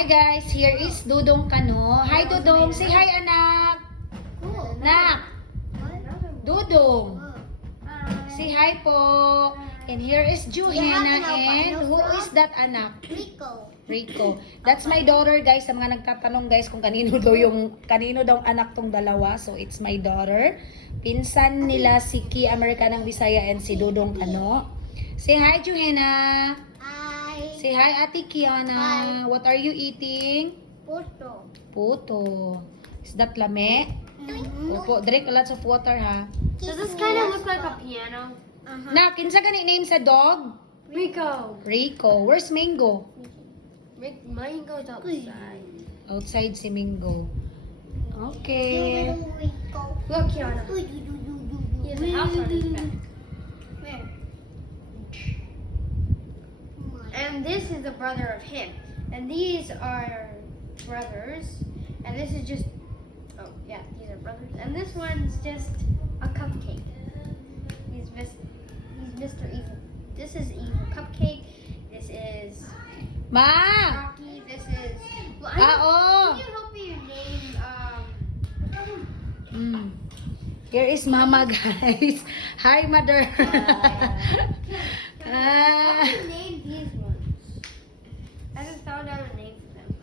Hi guys, here is Dudong Kano. Hi Dudong, say hi anak. Nak, Dudong. Say hi po. And here is Juhena and who is that anak? Rico. That's my daughter guys. Sa mga nagtatanong guys kung kanino daw anak tong dalawa. So it's my daughter. Pinsan nila si Ki Americanang Bisaya and si Dudong Kano. Say hi Juhena. Say hi Ate Kiana. Hi. What are you eating? Puto. Is that lame? Opo, drink lots of water ha. Does this kind of look like a piano? Na, kinsa gani name sa dog? Rico. Rico. Where's Mingo? Mango's outside. Outside si Mingo. Okay. Look, Kiana. He has a house on his back. And this is the brother of him. And these are brothers. And this is just, oh yeah, these are brothers. And this one's just a cupcake. He's Mr. Evil. This is Evil Cupcake. This is Ma! Rocky. This is, well, Oh. can you help me name, Here is Mama guys. Hi mother. help me name these ones? I just found out a name for them.